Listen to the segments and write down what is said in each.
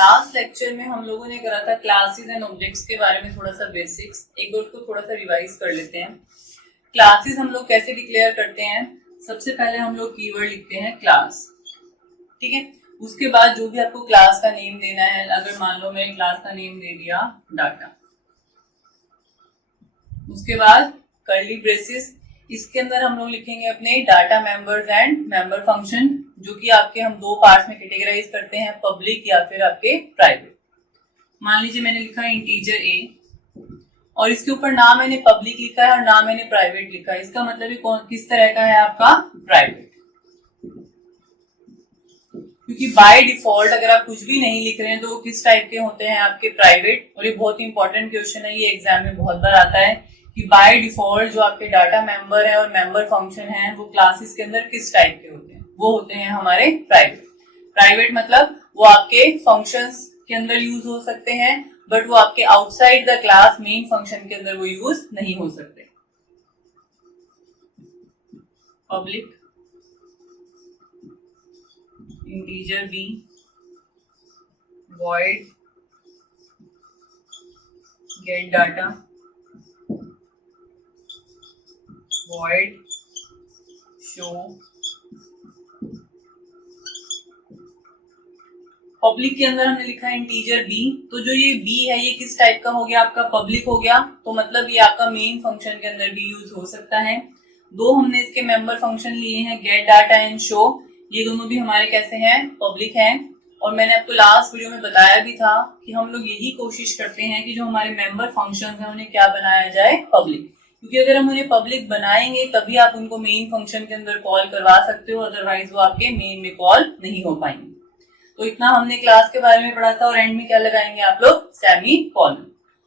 Last lecture में हम लोगों ने करा था क्लासेस एंड ऑब्जेक्ट्स के बारे में थोड़ा सा बेसिक्स, एक बार उसको थोड़ा सा रिवाइज कर लेते हैं। क्लासेस हम लोग कैसे डिक्लेयर करते हैं? सबसे पहले हम लोग कीवर्ड लिखते हैं क्लास, ठीक है। उसके बाद जो भी आपको क्लास का नेम देना है, अगर मान लो मैंने क्लास का नेम दे दिया डाटा, उसके बाद कर्ली ब्रेसेस, इसके अंदर हम लोग लिखेंगे अपने data members and member function, जो कि आपके हम दो पार्ट्स में कैटेगराइज करते हैं, पब्लिक या फिर आपके प्राइवेट। मान लीजिए मैंने लिखा है इंटीजर ए और इसके ऊपर ना मैंने पब्लिक लिखा है और ना मैंने प्राइवेट लिखा है, इसका मतलब ये किस तरह का है आपका प्राइवेट। क्योंकि बाय डिफॉल्ट अगर आप कुछ भी नहीं लिख रहे हैं तो वो किस टाइप के होते हैं आपके प्राइवेट। और ये बहुत इंपॉर्टेंट क्वेश्चन है, ये एग्जाम में बहुत बार आता है कि बाय डिफॉल्ट जो आपके डाटा मेंबर है और मेंबर फंक्शन है वो क्लासेस के अंदर किस टाइप के होते हैं, वो होते हैं हमारे प्राइवेट। प्राइवेट मतलब वो आपके फंक्शंस के अंदर यूज हो सकते हैं, बट वो आपके outside the class main function के अंदर वो यूज नहीं हो सकते। Public integer B, void get data, void show। Public के अंदर हमने लिखा है इंटीजर बी, तो जो ये बी है ये किस टाइप का हो गया आपका, पब्लिक हो गया, तो मतलब ये आपका मेन फंक्शन के अंदर भी यूज हो सकता है। दो हमने इसके मेंबर फंक्शन लिए हैं, गेट डाटा एंड शो, ये दोनों भी हमारे कैसे हैं, पब्लिक हैं। और मैंने आपको लास्ट वीडियो में बताया भी था कि हम लोग यही कोशिश करते हैं कि जो हमारे मेंबर फंक्शंस हैं उन्हें क्या बनाया जाए, पब्लिक। क्योंकि अगर हम उन्हें पब्लिक बनाएंगे तभी आप उनको मेन फंक्शन के अंदर कॉल करवा सकते हो, अदरवाइज वो आपके मेन में कॉल नहीं हो पाएंगे। तो इतना हमने क्लास के बारे में पढ़ा था। और एंड में क्या लगाएंगे आप लोग, सेमी कॉलन।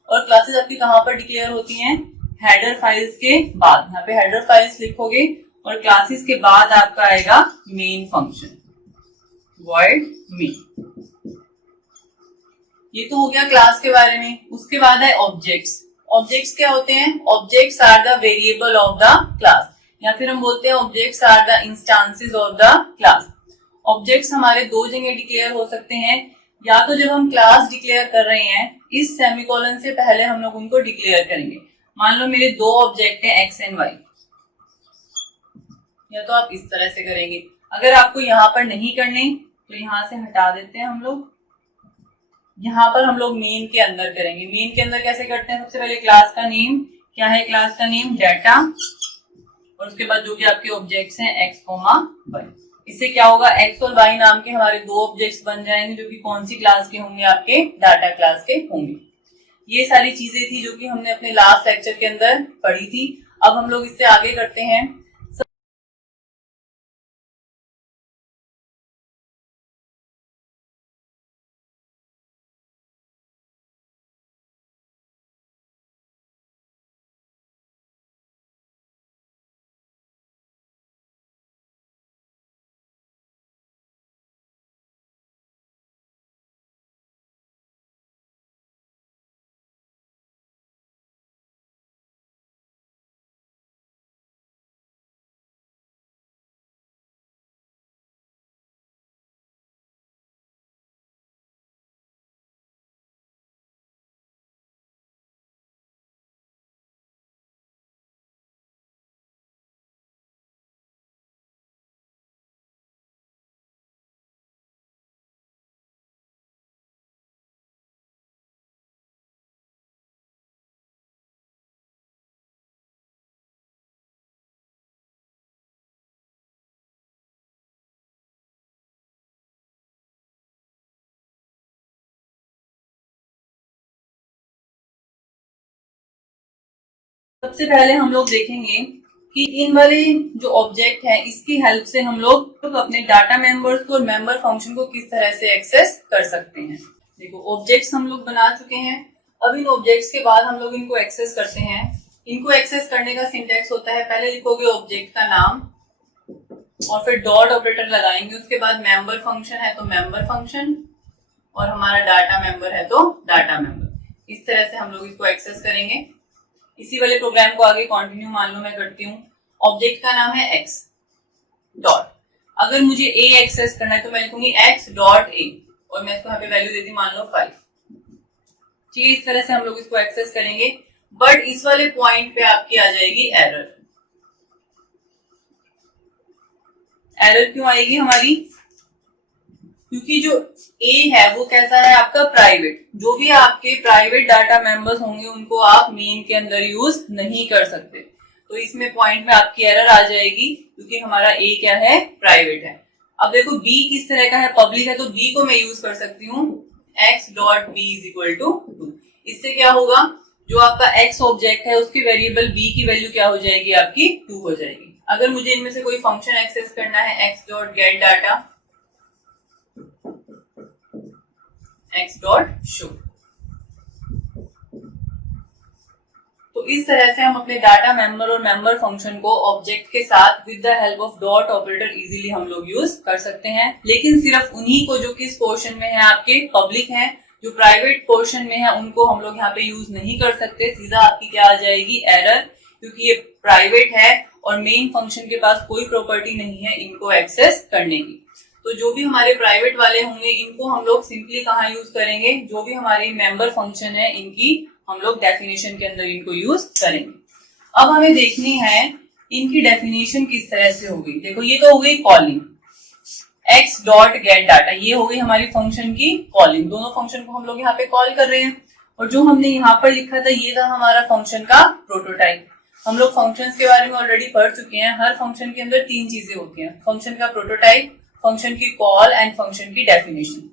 और क्लासेस आपकी कहाँ पर डिक्लेयर होती हैं, हेडर फाइल्स के बाद। यहाँ पे हेडर फाइल्स लिखोगे और क्लासेस के बाद आपका आएगा मेन फंक्शन, void main। ये तो हो गया क्लास के बारे में। उसके बाद है ऑब्जेक्ट्स। ऑब्जेक्ट्स क्या होते हैं, objects are the variable of the class, या फिर हम बोलते हैं objects are the instances of the class. Objects हमारे दो जगह डिक्लेयर हो सकते हैं, या तो जब हम क्लास डिक्लेयर कर रहे हैं इस सेमीकोलन से पहले हम लोग उनको डिक्लेयर करेंगे। मान लो मेरे दो ऑब्जेक्ट हैं एक्स एंड वाई, या तो आप इस तरह से करेंगे। अगर आपको यहाँ पर नहीं करने तो यहाँ से हटा देते हैं हम लोग, यहाँ पर हम लोग मेन के अंदर करेंगे। मेन के अंदर कैसे करते हैं, सबसे पहले क्लास का नेम क्या है, क्लास का नेम डाटा, और उसके बाद जो भी आपके ऑब्जेक्ट्स हैं एक्स कोमा वाई। इससे क्या होगा, एक्स और वाई नाम के हमारे दो ऑब्जेक्ट्स बन जाएंगे, जो कि कौन सी क्लास के होंगे, आपके डाटा क्लास के होंगे। ये सारी चीजें थी जो कि हमने अपने लास्ट लेक्चर के अंदर पढ़ी थी। अब हम लोग इससे आगे करते हैं। सबसे पहले हम लोग देखेंगे कि इन वाले जो ऑब्जेक्ट है इसकी हेल्प से हम लोग अपने डाटा मेंबर्स को और मेंबर फंक्शन को किस तरह से एक्सेस कर सकते हैं। देखो ऑब्जेक्ट्स हम लोग बना चुके हैं, अब इन ऑब्जेक्ट्स के बाद हम लोग इनको एक्सेस करते हैं। इनको एक्सेस करने का सिंटैक्स होता है, पहले लिखोगे ऑब्जेक्ट का नाम और फिर डॉट ऑपरेटर लगाएंगे, उसके बाद मेंबर फंक्शन है तो मेंबर फंक्शन, और हमारा डाटा मेंबर है तो डाटा मेंबर। इस तरह से हम लोग इसको एक्सेस करेंगे। इसी वाले प्रोग्राम को आगे कंटिन्यू मान लो मैं करती हूँ। ऑब्जेक्ट का नाम है एक्स डॉट, अगर मुझे ए एक्सेस करना है तो मैं लिखूंगी एक्स डॉट ए, और मैं इसको यहाँ पे वैल्यू देती मान लो 5। ठीक है, इस तरह से हम लोग इसको एक्सेस करेंगे। बट इस वाले पॉइंट पे आपकी आ जाएगी एरर। एरर क्यों आएगी हमारी? क्योंकि जो ए है वो कैसा है आपका प्राइवेट। जो भी आपके प्राइवेट डाटा मेंबर्स होंगे उनको आप मेन के अंदर यूज नहीं कर सकते। तो इसमें पॉइंट में आपकी एरर आ जाएगी क्योंकि हमारा ए क्या है, प्राइवेट है। अब देखो बी किस तरह का है, पब्लिक है, तो बी को मैं यूज कर सकती हूँ x.b = 2। इससे क्या होगा, जो आपका x ऑब्जेक्ट है उसकी वेरिएबल b की वैल्यू क्या हो जाएगी, आपकी 2 हो जाएगी। अगर मुझे इनमें से कोई फंक्शन एक्सेस करना है x.getData, x.show, तो इस तरह से हम अपने डाटा मेंबर और मेंबर फंक्शन को ऑब्जेक्ट के साथ with the help of dot operator easily हम लोग यूज कर सकते हैं। लेकिन सिर्फ उन्हीं को जो किस पोर्शन में है, आपके पब्लिक है। जो प्राइवेट पोर्शन में है उनको हम लोग यहाँ पे यूज नहीं कर सकते। सीधा आपकी क्या आ जाएगी, एरर, क्योंकि ये प्राइवेट है और मेन फंक्शन के पास कोई प्रॉपर्टी नहीं है इनको एक्सेस करने की। तो जो भी हमारे प्राइवेट वाले होंगे इनको हम लोग सिंपली कहाँ यूज करेंगे, जो भी हमारी मेंबर फंक्शन है इनकी हम लोग डेफिनेशन के अंदर इनको यूज करेंगे। अब हमें देखनी है इनकी डेफिनेशन किस तरह से होगी। देखो ये तो हो गई कॉलिंग, x.getData, ये हो गई हमारी फंक्शन की कॉलिंग। दोनों फंक्शन को हम लोग यहाँ पे कॉल कर रहे हैं और जो हमने यहाँ पर लिखा था ये था हमारा फंक्शन का प्रोटोटाइप। हम लोग फंक्शंस के बारे में ऑलरेडी पढ़ चुके हैं। हर फंक्शन के अंदर 3 चीजें होती हैं, फंक्शन का प्रोटोटाइप, फंक्शन की कॉल एंड फंक्शन की डेफिनेशन।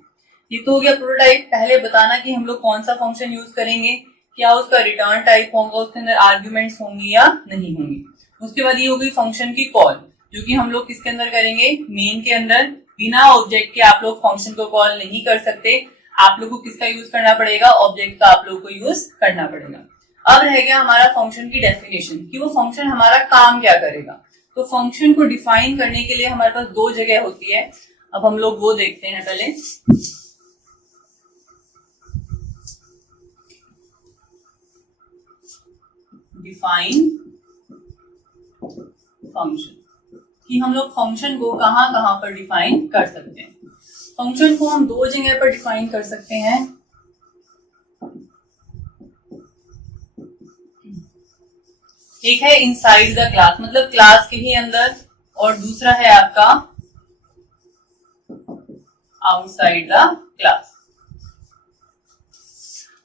ये तो हो गया प्रोटोटाइप। पहले बताना कि हम लोग कौन सा फंक्शन यूज करेंगे, क्या उसका रिटर्न टाइप होगा, उसके अंदर आर्ग्यूमेंट्स होंगी या नहीं होंगी। उसके बाद ये हो गई फंक्शन की कॉल, जो कि हम लोग किसके अंदर करेंगे, मेन के अंदर। बिना ऑब्जेक्ट के आप लोग फंक्शन को कॉल नहीं कर सकते। आप लोग को किसका यूज करना पड़ेगा, ऑब्जेक्ट का आप लोग को यूज करना पड़ेगा। अब रह गया हमारा फंक्शन की डेफिनेशन कि वो फंक्शन हमारा काम क्या करेगा। तो फंक्शन को डिफाइन करने के लिए हमारे पास 2 जगह होती है। अब हम लोग वो देखते हैं पहले। डिफाइन फंक्शन, कि हम लोग फंक्शन को कहां कहां पर डिफाइन कर सकते हैं। फंक्शन को हम 2 जगह पर डिफाइन कर सकते हैं। एक है इनसाइड द क्लास, मतलब क्लास के ही अंदर, और दूसरा है आपका आउटसाइड द क्लास।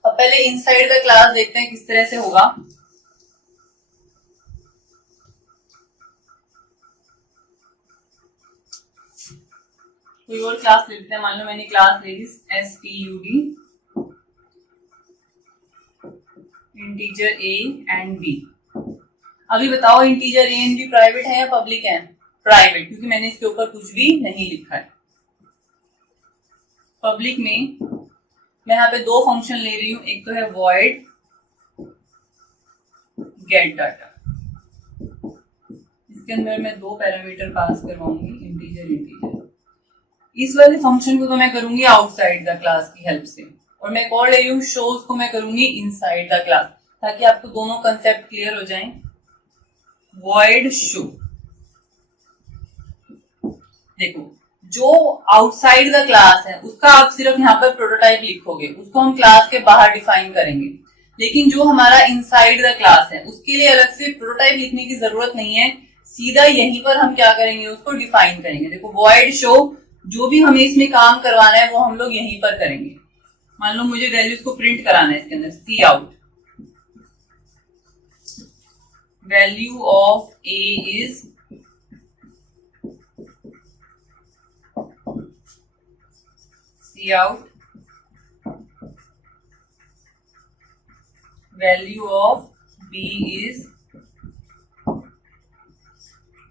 अब पहले इनसाइड द क्लास देखते हैं किस तरह से होगा। कोई और क्लास ले लेते हैं। मान लो मैंने क्लास ले ली STUD, integer A and B। अभी बताओ integer A and B private है या पब्लिक है? प्राइवेट, क्योंकि मैंने इसके ऊपर कुछ भी नहीं लिखा है। पब्लिक में मैं यहाँ पे 2 फंक्शन ले रही हूं, एक तो है void getData, इसके अंदर मैं 2 पैरामीटर पास करवाऊंगी, इंटीजर इंटीजर। इस वाले फंक्शन को तो मैं करूंगी आउटसाइड द क्लास की हेल्प से, और मैं एक और ले रही हूँ शो, उसको मैं करूंगी इनसाइड द क्लास, ताकि आपको दोनों कंसेप्ट क्लियर हो जाएं। void show, देखो जो आउटसाइड द क्लास है उसका आप सिर्फ यहाँ पर प्रोटोटाइप लिखोगे, उसको हम क्लास के बाहर डिफाइन करेंगे। लेकिन जो हमारा इनसाइड द क्लास है उसके लिए अलग से प्रोटोटाइप लिखने की जरूरत नहीं है, सीधा यहीं पर हम क्या करेंगे, उसको डिफाइन करेंगे। देखो void show, जो भी हमें इसमें काम करवाना है वो हम लोग यहीं पर करेंगे। मान लो मुझे वैल्यूज को प्रिंट कराना है इसके अंदर, cout, value of A is cout, value of B is,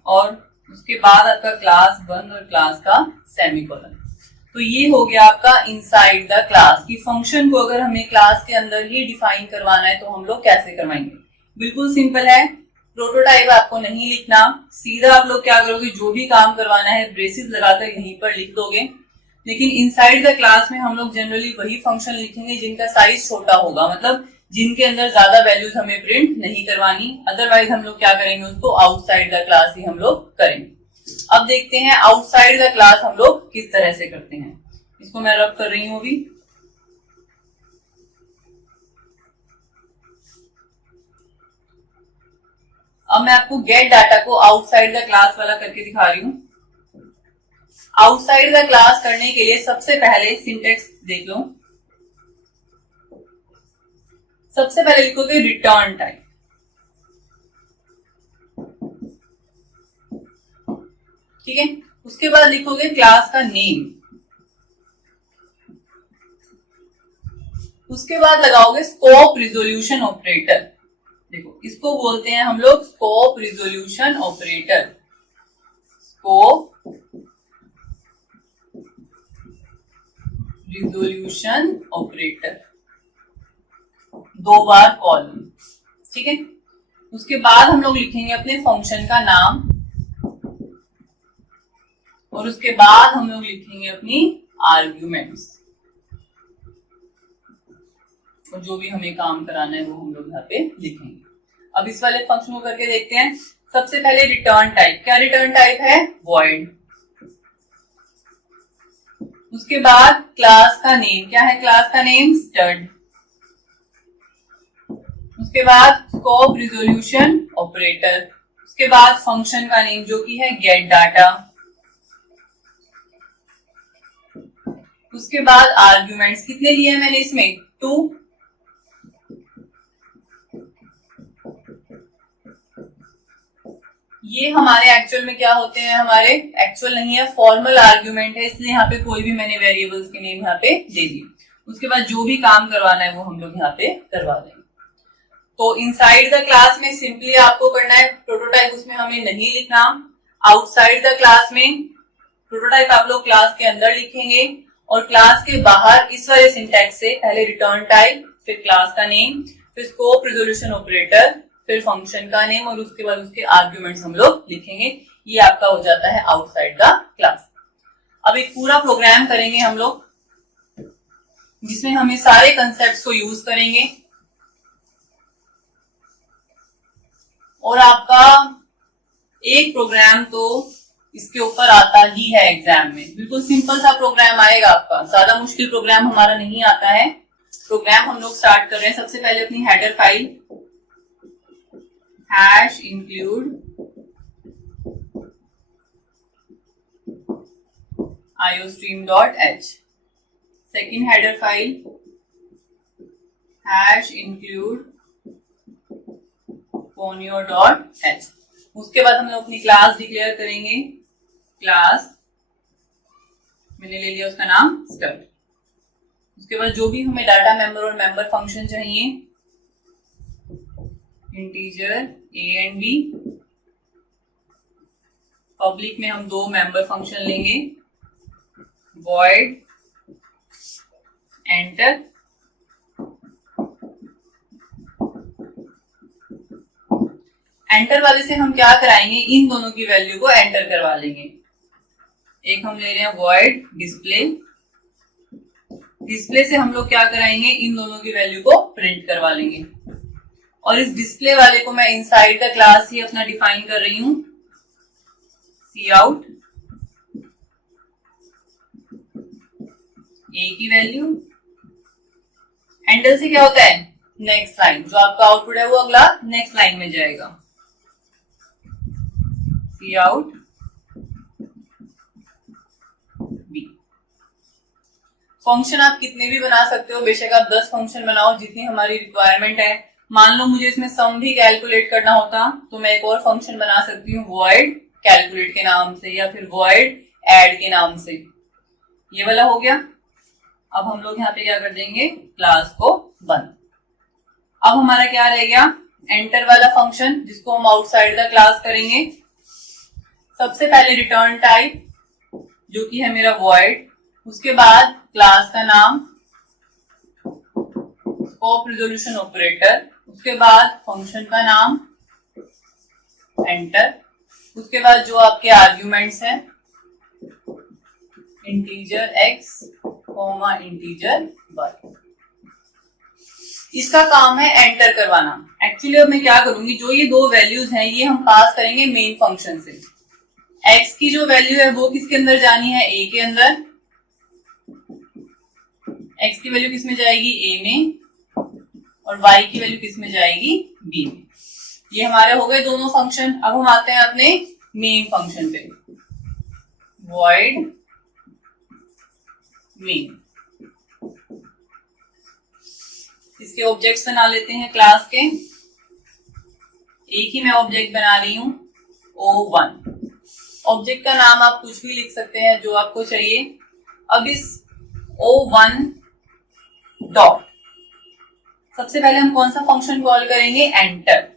और उसके बाद आपका क्लास 1 और क्लास का सेमीकोलन। तो ये हो गया आपका इनसाइड द क्लास की फंक्शन को अगर हमें क्लास के अंदर ही डिफाइन करवाना है तो हम लोग कैसे करवाएंगे। बिल्कुल सिंपल है, प्रोटोटाइप आपको नहीं लिखना, सीधा आप लोग क्या करोगे, जो भी काम करवाना है ब्रेसेस लगाकर यहीं पर लिख दोगे। लेकिन इनसाइड द क्लास में हम लोग जनरली वही फंक्शन लिखेंगे जिनका साइज छोटा होगा, मतलब जिनके अंदर ज्यादा वैल्यूज हमें प्रिंट नहीं करवानी। अदरवाइज हम लोग क्या करेंगे, उसको आउटसाइड द क्लास ही हम लोग करेंगे। अब देखते हैं आउटसाइड द क्लास हम लोग किस तरह से करते हैं। इसको मैं रब कर रही हूं अभी। अब मैं आपको गेट डाटा को आउटसाइड द क्लास वाला करके दिखा रही हूं। आउटसाइड द क्लास करने के लिए सबसे पहले सिंटेक्स देख लो। सबसे पहले लिखोगे रिटर्न टाइप, ठीक है। उसके बाद लिखोगे क्लास का नेम, उसके बाद लगाओगे स्कोप रिजोल्यूशन ऑपरेटर। देखो इसको बोलते हैं हम लोग scope resolution operator. Scope resolution operator, 2 बार कॉलम, ठीक है। उसके बाद हम लोग लिखेंगे अपने फंक्शन का नाम और उसके बाद हम लोग लिखेंगे अपनी आर्ग्यूमेंट्स और जो भी हमें काम कराना है वो हम लोग यहाँ पे लिखेंगे। अब इस वाले फंक्शन को करके देखते हैं। सबसे पहले रिटर्न टाइप, क्या रिटर्न टाइप है? वॉइड। उसके बाद क्लास का नेम, क्या है क्लास का नेम? स्टड। उसके बाद स्कोप रिजोल्यूशन ऑपरेटर। उसके बाद फंक्शन का नेम जो कि है गेट डाटा। उसके बाद आर्ग्यूमेंट्स, कितने लिए मैंने इसमें? 2। ये हमारे एक्चुअल में क्या होते हैं? हमारे एक्चुअल नहीं है, फॉर्मल आर्ग्यूमेंट है, इसलिए यहाँ पे कोई भी मैंने वेरिएबल्स के नेम यहाँ पे दे दिए। उसके बाद जो भी काम करवाना है वो हम लोग यहाँ पे करवा देंगे। तो इनसाइड द क्लास में सिंपली आपको करना है प्रोटोटाइप, उसमें हमें नहीं लिखना। आउटसाइड द क्लास में प्रोटोटाइप आप लोग क्लास के अंदर लिखेंगे और क्लास के बाहर इस वाले सिंटैक्स से पहले रिटर्न टाइप, फिर क्लास का नेम, फिर स्कोप रिजोल्यूशन ऑपरेटर, फिर फंक्शन का नेम और उसके बाद उसके आर्ग्यूमेंट्स हम लोग लिखेंगे। ये आपका हो जाता है आउटसाइड द क्लास। अब एक पूरा प्रोग्राम करेंगे हम लोग जिसमें हमें सारे कंसेप्ट्स को यूज करेंगे और आपका एक प्रोग्राम तो इसके ऊपर आता ही है एग्जाम में। बिल्कुल सिंपल सा प्रोग्राम आएगा आपका, ज्यादा मुश्किल प्रोग्राम हमारा नहीं आता है। प्रोग्राम हम लोग स्टार्ट कर रहे हैं। सबसे पहले अपनी header file #include iostream.h, second header file #include ponyo.h। उसके बाद हम लोग अपनी क्लास डिक्लेयर करेंगे। क्लास मैंने ले लिया उसका नाम स्टड। उसके बाद जो भी हमें डाटा मेंबर और मेंबर फंक्शन चाहिए, integer a and b। Public में हम 2 मेंबर फंक्शन लेंगे, void एंटर। एंटर वाले से हम क्या कराएंगे? इन दोनों की वैल्यू को एंटर करवा लेंगे। एक हम ले रहे हैं void डिस्प्ले, डिस्प्ले से हम लोग क्या कराएंगे? इन दोनों की वैल्यू को प्रिंट करवा लेंगे। और इस डिस्प्ले वाले को मैं इनसाइड द क्लास ही अपना डिफाइन कर रही हूं, cout a की वैल्यू। हैंडल से क्या होता है? नेक्स्ट लाइन, जो आपका आउटपुट है वो अगला नेक्स्ट लाइन में जाएगा। cout b। फंक्शन आप कितने भी बना सकते हो, बेशक आप 10 फंक्शन बनाओ, जितनी हमारी रिक्वायरमेंट है। मान लो मुझे इसमें सम भी कैलकुलेट करना होता तो मैं एक और फंक्शन बना सकती हूँ void कैलकुलेट के नाम से या फिर void add के नाम से। ये वाला हो गया। अब हम लोग यहाँ पे क्या कर देंगे? क्लास को बंद। अब हमारा क्या रह गया? एंटर वाला फंक्शन जिसको हम आउटसाइड द क्लास करेंगे। सबसे पहले रिटर्न टाइप जो कि है मेरा void, उसके बाद क्लास का नाम, स्कोप रिजोल्यूशन ऑपरेटर, उसके बाद फंक्शन का नाम, एंटर। उसके बाद जो आपके आर्ग्यूमेंट्स हैं, इंटीजर x, इंटीजर y। इसका काम है एंटर करवाना। एक्चुअली अब मैं क्या करूंगी, जो ये 2 वैल्यूज हैं ये हम पास करेंगे मेन फंक्शन से। x की जो वैल्यू है वो किसके अंदर जानी है? a के अंदर, x की वैल्यू किस में जाएगी, a में, और y की वैल्यू किस में जाएगी, b में। ये हमारे हो गए दोनों फंक्शन। अब हम आते हैं अपने मेन फंक्शन पे, वॉइड मेन। इसके ऑब्जेक्ट्स बना लेते हैं क्लास के। एक ही मैं ऑब्जेक्ट बना रही हूं, O1। ऑब्जेक्ट का नाम आप कुछ भी लिख सकते हैं जो आपको चाहिए। अब इस O1 डॉट सबसे पहले हम कौन सा फंक्शन कॉल करेंगे, एंटर।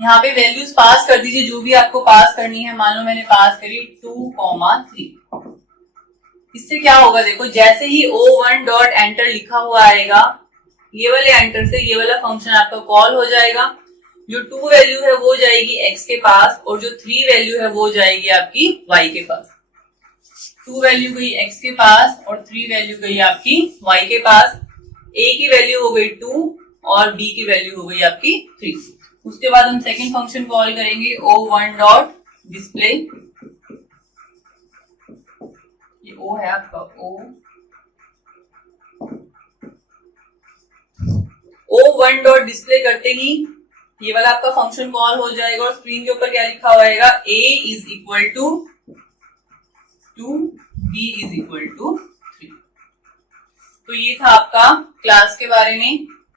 यहाँ पे वैल्यूज पास कर दीजिए, जो भी आपको पास करनी है। मान लो मैंने पास करी 2,3। इससे क्या होगा, देखो जैसे ही O1 डॉट एंटर लिखा हुआ आएगा, ये वाले एंटर से ये वाला फंक्शन आपका कॉल हो जाएगा। जो 2 वैल्यू है वो जाएगी x के पास, और जो 3 वैल्यू है वो जाएगी आपकी y के पास। 2 वैल्यू गई x के पास और 3 वैल्यू गई आपकी y के पास। a की वैल्यू हो गई 2 और b की वैल्यू हो गई आपकी 3। उसके बाद हम सेकंड फंक्शन कॉल करेंगे, O1 डॉट डिस्प्ले। ये O है आपका O1 डॉट डिस्प्ले करते ही ये वाला आपका फंक्शन कॉल हो जाएगा, और स्क्रीन के ऊपर क्या लिखा हुआ आएगा, a is equal to 2, b is equal to 3। तो ये था आपका क्लास के बारे में।